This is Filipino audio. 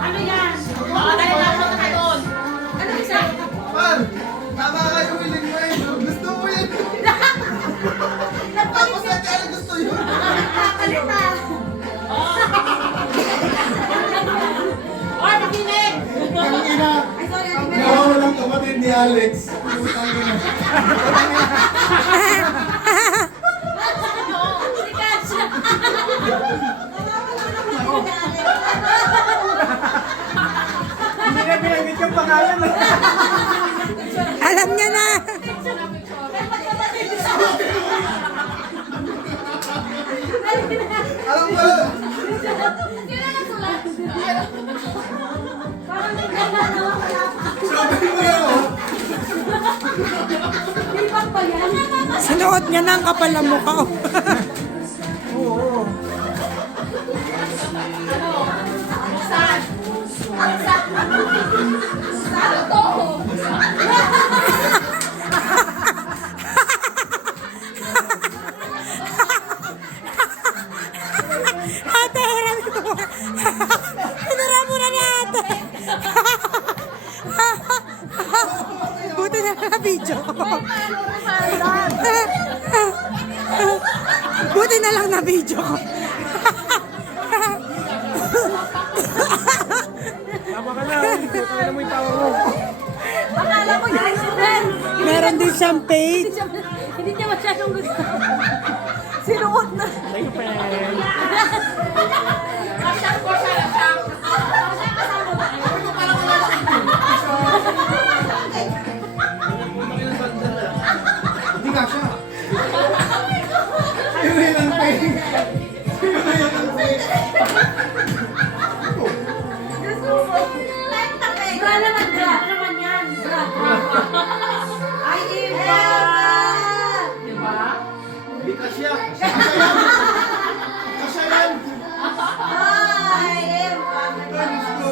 Ano yan? Oo, dahil napunta ka doon. Ano isa? Par, tama kayo willing mo eh. Gusto mo yan. Tapos na kaya gusto yun. Nakapalit na. Oy, makinig! Ang ina. Ay, sorry. Nawawalang kapatid ni Alex. Putang ina. Sikat siya. Hindi na binanggit yung pangalan. Alam niya na. Alam mo, Sino nagsulat? Parang may ganda na wala pa. sabi mo yan oh. Ibang ba yan? Sinuot niya na ang kapal ng mukha. Saan? Saan to? Ate, hiram ko. Hiram mo na ni ate. Buti na lang na video ko. Buti na lang na video ko. Tama ka na. Alam mo yung tawa mo. Akala ko yun si Ben. Meron din siyang page. Hindi niya masyadong gusto. Sinuot na. Kasyak ko siya. Hindi ka siya. Sino yun ang pay? Sino yun ang pay? Bra naman, bra naman yan. Bra. Ay, iba. Diba? Hindi ka siya. Kasya yan. Ay, iba. Gusto.